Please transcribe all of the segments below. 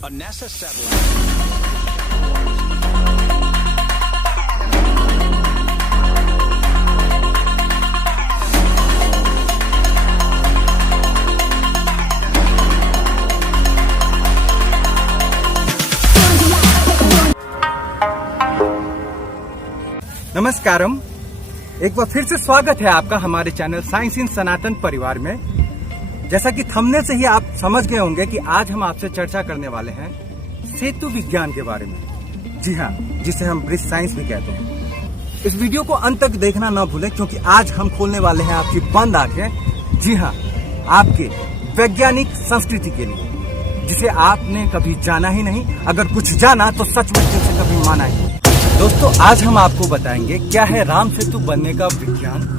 A NASA satellite. नमस्कारम, एक बार फिर से स्वागत है आपका हमारे चैनल साइंस इन सनातन परिवार में। जैसा कि थंबनेल से ही आप समझ गए होंगे कि आज हम आपसे चर्चा करने वाले हैं सेतु विज्ञान के बारे में। जी हाँ, जिसे हम ब्रिज साइंस भी कहते हैं। इस वीडियो को अंत तक देखना ना भूलें, क्योंकि आज हम खोलने वाले हैं आपकी बंद आंखें। जी हाँ, आपके वैज्ञानिक संस्कृति के लिए, जिसे आपने कभी जाना ही नहीं, अगर कुछ जाना तो सच में दिल से कभी माना ही। दोस्तों, आज हम आपको बताएंगे क्या है राम सेतु बनने का विज्ञान,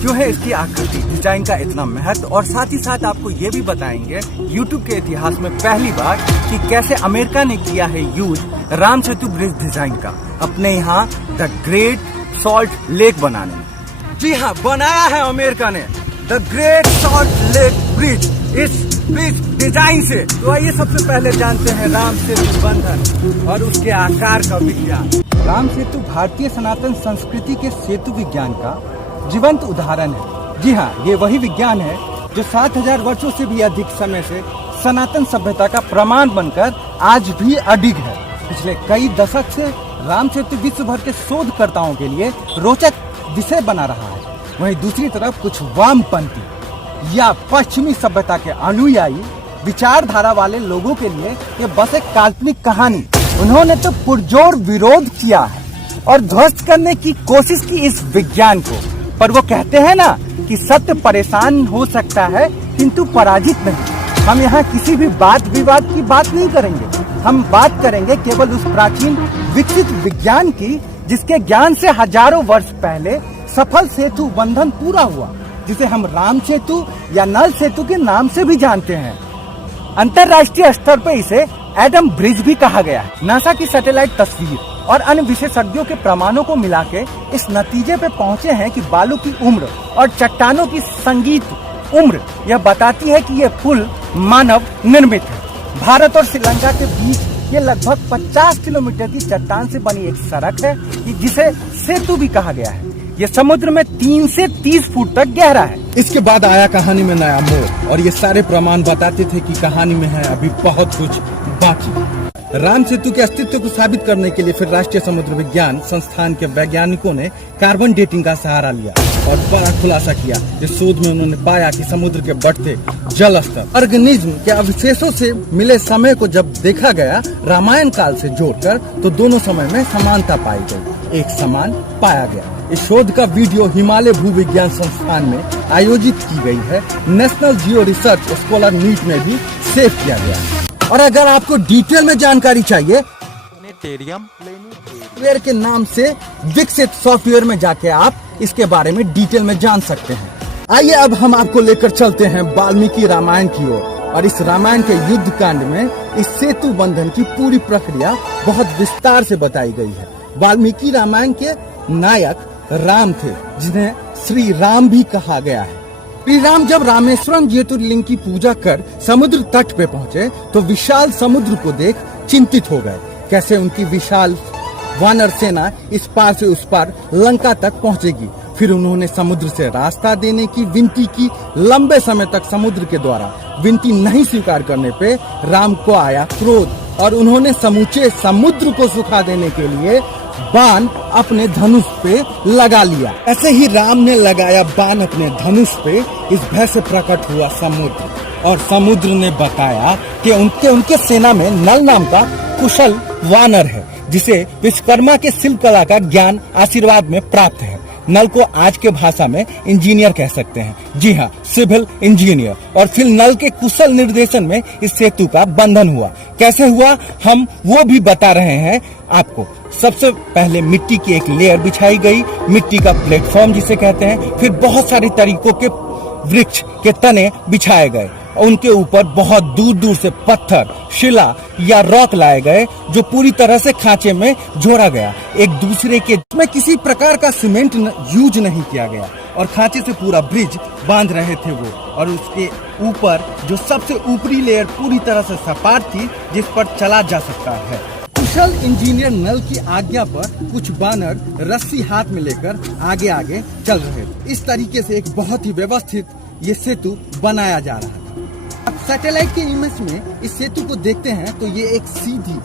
क्यों है इसकी आकृति डिजाइन का इतना महत्व, और साथ ही साथ आपको ये भी बताएंगे यूट्यूब के इतिहास में पहली बार कि कैसे अमेरिका ने किया है use Ram Setu bridge design का अपने यहाँ द ग्रेट सॉल्ट लेक बनाने में। जी हाँ, बनाया है अमेरिका ने the great salt lake bridge इस ब्रिज डिजाइन से। तो आइए सबसे पहले जानते हैं राम सेतु बंधन और उसके आकार का विज्ञान। राम सेतु भारतीय सनातन संस्कृति के सेतु विज्ञान का जीवंत उदाहरण है। जी हाँ, ये वही विज्ञान है जो 7000 वर्षों से भी अधिक समय से सनातन सभ्यता का प्रमाण बनकर आज भी अडिग है। पिछले कई दशक से राम सेतु विश्व भर के शोधकर्ताओं के लिए रोचक विषय बना रहा है। वहीं दूसरी तरफ कुछ वामपंथी या पश्चिमी सभ्यता के अनुयायी विचारधारा वाले लोगों के लिए ये बस एक काल्पनिक कहानी। उन्होंने तो पुरजोर विरोध किया है और ध्वस्त करने की कोशिश की इस विज्ञान को। पर वो कहते हैं ना कि सत्य परेशान हो सकता है किंतु पराजित नहीं। हम यहाँ किसी भी वाद विवाद की बात नहीं करेंगे। हम बात करेंगे केवल उस प्राचीन विकसित विज्ञान की जिसके ज्ञान से हजारों वर्ष पहले सफल सेतु बंधन पूरा हुआ, जिसे हम राम सेतु या नल सेतु के नाम से भी जानते हैं। अंतरराष्ट्रीय स्तर पर इसे एडम ब्रिज भी कहा गया है। नासा की सैटेलाइट तस्वीर और अन्य विशेषज्ञों के प्रमाणों को मिला के इस नतीजे पे पहुंचे हैं कि बालू की उम्र और चट्टानों की संगीत उम्र यह बताती है कि ये पुल मानव निर्मित है। भारत और श्रीलंका के बीच ये लगभग 50 किलोमीटर की चट्टान से बनी एक सड़क है जिसे सेतु भी कहा गया है। ये समुद्र में 3 से 30 फुट तक गहरा है। इसके बाद आया कहानी में नया मोड़, और ये सारे प्रमाण बताते थे कि कहानी में है अभी बहुत कुछ बाकी। राम सेतु के अस्तित्व को साबित करने के लिए फिर राष्ट्रीय समुद्र विज्ञान संस्थान के वैज्ञानिकों ने कार्बन डेटिंग का सहारा लिया और बड़ा खुलासा किया। इस शोध में उन्होंने पाया कि समुद्र के बढ़ते जल स्तर ऑर्गेनिज्म के अवशेषों से मिले समय को जब देखा गया रामायण काल से जोड़कर, तो दोनों समय में समानता पाई गई, एक समान पाया गया। इस शोध का वीडियो हिमालय भूविज्ञान संस्थान में आयोजित की गई है। National geo research scholar meet में भी सेव किया गया है। और अगर आपको डिटेल में जानकारी चाहिए, प्लेनेटेरियम के नाम से विकसित सॉफ्टवेयर में जाके आप इसके बारे में डिटेल में जान सकते हैं। आइए अब हम आपको लेकर चलते हैं वाल्मीकि रामायण की ओर, और इस रामायण के युद्ध कांड में इस सेतु बंधन की पूरी प्रक्रिया बहुत विस्तार से बताई गई है। वाल्मीकि रामायण के नायक राम थे, जिन्हें श्री राम भी कहा गया है। श्री राम जब रामेश्वरम ज्योतिर्लिंग की पूजा कर समुद्र तट पे पहुँचे तो विशाल समुद्र को देख चिंतित हो गए। कैसे उनकी विशाल वानर सेना इस पार से उस पार लंका तक पहुँचेगी। फिर उन्होंने समुद्र से रास्ता देने की विनती की। लंबे समय तक समुद्र के द्वारा विनती नहीं स्वीकार करने पे राम को आया क्रोध, और उन्होंने समूचे समुद्र को सुखा देने के लिए बाण अपने धनुष पे लगा लिया। ऐसे ही राम ने लगाया बाण अपने धनुष पे, इस भय से प्रकट हुआ समुद्र, और समुद्र ने बताया कि उनके सेना में नल नाम का कुशल वानर है, जिसे विश्वकर्मा के शिल्प कला का ज्ञान आशीर्वाद में प्राप्त है। नल को आज के भाषा में इंजीनियर कह सकते हैं। जी हाँ, सिविल इंजीनियर। और फिर नल के कुशल निर्देशन में इस सेतु का बंधन हुआ। कैसे हुआ, हम वो भी बता रहे हैं आपको। सबसे पहले मिट्टी की एक लेयर बिछाई गई, मिट्टी का प्लेटफॉर्म जिसे कहते हैं। फिर बहुत सारे तरीकों के वृक्ष के तने बिछाए गए, उनके ऊपर बहुत दूर दूर से पत्थर, शिला या रॉक लाए गए, जो पूरी तरह से खांचे में जोड़ा गया। एक दूसरे के में किसी प्रकार का सीमेंट यूज नहीं किया गया, और खांचे से पूरा ब्रिज बांध रहे थे वो। और उसके ऊपर जो सबसे ऊपरी लेयर पूरी तरह से सपाट थी जिस पर चला जा सकता है। कुशल इंजीनियर नल की आज्ञा पर कुछ बानर रस्सी हाथ में लेकर आगे आगे चल रहे थे। इस तरीके से एक बहुत ही व्यवस्थित ये सेतु बनाया जा रहा था। अब सैटेलाइट के इमेज में इस सेतु को देखते हैं तो ये एक सीधी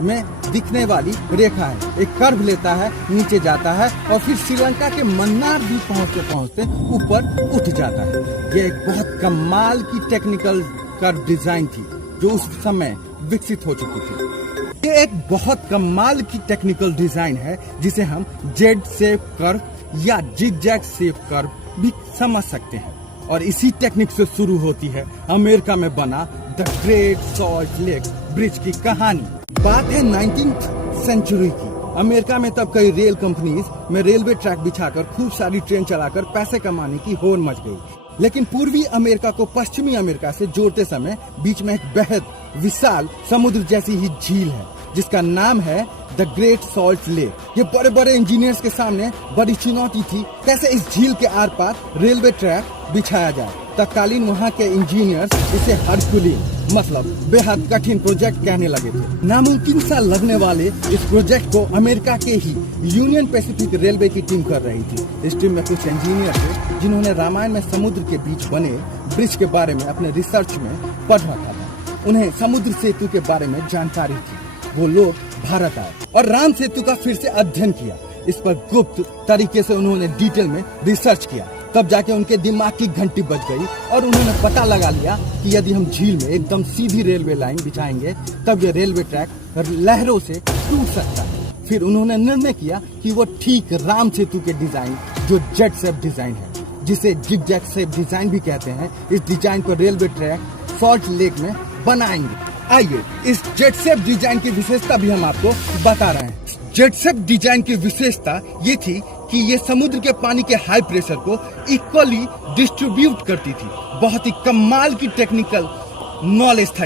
में दिखने वाली रेखा है, एक कर्व लेता है, नीचे जाता है और फिर श्रीलंका के मन्नार भी पहुंचते पहुंचते ऊपर उठ जाता है। ये एक बहुत कमाल की टेक्निकल कर्व डिजाइन थी जो उस समय विकसित हो चुकी थी। ये एक बहुत कमाल की टेक्निकल डिजाइन है जिसे हम जेड शेप कर्व या जिगजैग शेप कर्व भी समझ सकते हैं और इसी टेक्निक से शुरू होती है अमेरिका में बना the great salt lake bridge की कहानी। बात है 19th सेंचुरी की। अमेरिका में तब कई रेल कंपनीज में रेलवे ट्रैक बिछाकर खूब सारी ट्रेन चलाकर पैसे कमाने की होड़ मच गई। लेकिन पूर्वी अमेरिका को पश्चिमी अमेरिका से जोड़ते समय बीच में एक बेहद विशाल समुद्र जैसी ही झील है जिसका नाम है द ग्रेट सॉल्ट लेक। ये बड़े बड़े इंजीनियर्स के सामने बड़ी चुनौती थी कैसे इस झील के आर पार रेलवे ट्रैक बिछाया जाए। तत्कालीन वहाँ के इंजीनियर्स इसे हरकुलिन मतलब बेहद कठिन प्रोजेक्ट कहने लगे थे। नामुमकिन सा लगने वाले इस प्रोजेक्ट को अमेरिका के ही यूनियन पैसिफिक रेलवे की टीम कर रही थी। इस टीम में कुछ इंजीनियर थे जिन्होंने रामायण में समुद्र के बीच बने ब्रिज के बारे में अपने रिसर्च में पढ़ रखा था। उन्हें समुद्र सेतु के बारे में जानकारी थी। वो लोग भारत आए और राम सेतु का फिर से अध्ययन किया। इस पर गुप्त तरीके से उन्होंने डिटेल में रिसर्च किया। तब जाके उनके दिमाग की घंटी बज गई और उन्होंने पता लगा लिया कि यदि हम झील में एकदम सीधी रेलवे लाइन बिछाएंगे तब ये रेलवे ट्रैक लहरों से टूट सकता है। फिर उन्होंने निर्णय किया कि वो ठीक राम सेतु के डिजाइन जो जेड शेप डिजाइन है जिसे जिगजैग शेप डिजाइन भी कहते हैं, इस डिजाइन पर रेलवे ट्रैक सॉल्ट लेक में बनाएंगे। आइए इस जेड शेप डिजाइन की विशेषता भी हम आपको बता रहे हैं। जेड शेप डिजाइन की विशेषता ये थी कि ये समुद्र के पानी के हाई प्रेशर को इक्वली डिस्ट्रीब्यूट करती थी। बहुत ही कमाल की टेक्निकल नॉलेज था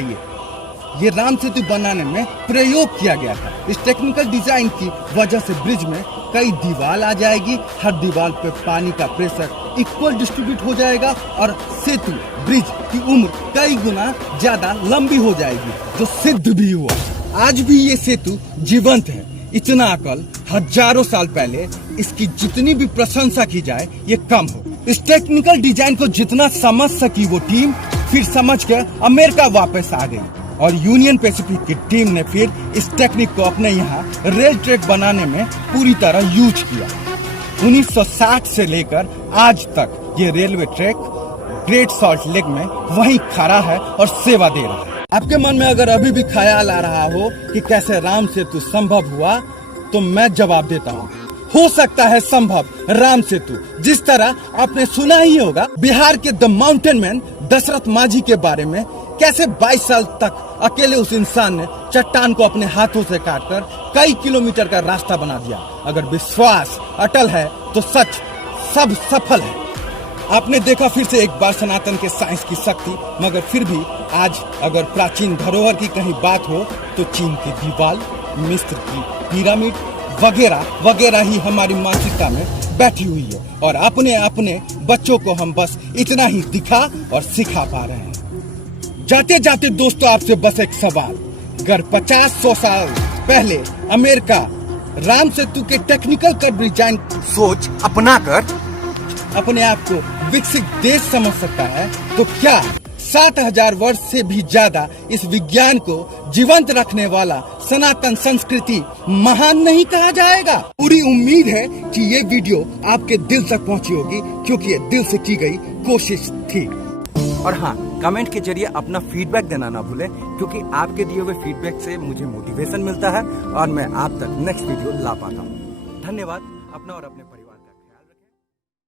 ये राम सेतु बनाने में प्रयोग किया गया था। इस टेक्निकल डिजाइन की वजह से ब्रिज में कई दीवार आ जाएगी, हर दीवार पे पानी का प्रेशर इक्वल डिस्ट्रीब्यूट हो जाएगा और सेतु ब्रिज की उम्र कई गुना ज्यादा लंबी हो जाएगी जो सिद्ध भी हुआ। आज भी ये सेतु जीवंत है। इतना अकल हजारों साल पहले इसकी जितनी भी प्रशंसा की जाए ये कम हो। इस टेक्निकल डिजाइन को जितना समझ सकी वो टीम फिर समझ कर अमेरिका वापस आ गई और यूनियन पैसिफिक की टीम ने फिर इस टेक्निक को अपने यहाँ रेल ट्रैक बनाने में पूरी तरह यूज किया। 1960 से लेकर आज तक ये railway track great salt lake में वहीं खड़ा है और सेवा दे रहा है। आपके मन में अगर अभी भी ख्याल आ रहा हो कि कैसे राम सेतु संभव हुआ तो मैं जवाब देता हूँ, हो सकता है संभव राम सेतु। जिस तरह आपने सुना ही होगा बिहार के द माउंटेन मैन दशरथ माझी के बारे में, कैसे 22 साल तक अकेले उस इंसान ने चट्टान को अपने हाथों से काटकर कई किलोमीटर का रास्ता बना दिया। अगर विश्वास अटल है तो सच सब सफल है। आपने देखा फिर से एक बार सनातन के साइंस की शक्ति, मगर फिर भी आज अगर प्राचीन धरोहर की कहीं बात हो तो चीन की दीवार, मिस्र की पिरामिड वगैरह वगैरह ही हमारी मानसिकता में बैठी हुई है और अपने अपने बच्चों को हम बस इतना ही दिखा और सिखा पा रहे हैं। जाते जाते दोस्तों आपसे बस एक सवाल, अगर 50-100 साल पहले अमेरिका राम सेतु के टेक्निकल कर डिजाइन सोच अपनाकर अपने आप को विकसित देश समझ सकता है तो क्या 7000 वर्ष से भी ज्यादा इस विज्ञान को जीवंत रखने वाला सनातन संस्कृति महान नहीं कहा जाएगा। पूरी उम्मीद है कि ये वीडियो आपके दिल तक पहुंची होगी क्योंकि ये दिल से की गई कोशिश थी। और हाँ, कमेंट के जरिए अपना फीडबैक देना ना भूलें क्योंकि आपके दिए हुए फीडबैक से मुझे मोटिवेशन मिलता है और मैं आप तक नेक्स्ट वीडियो ला पाता हूँ। धन्यवाद। अपना और अपने परिवार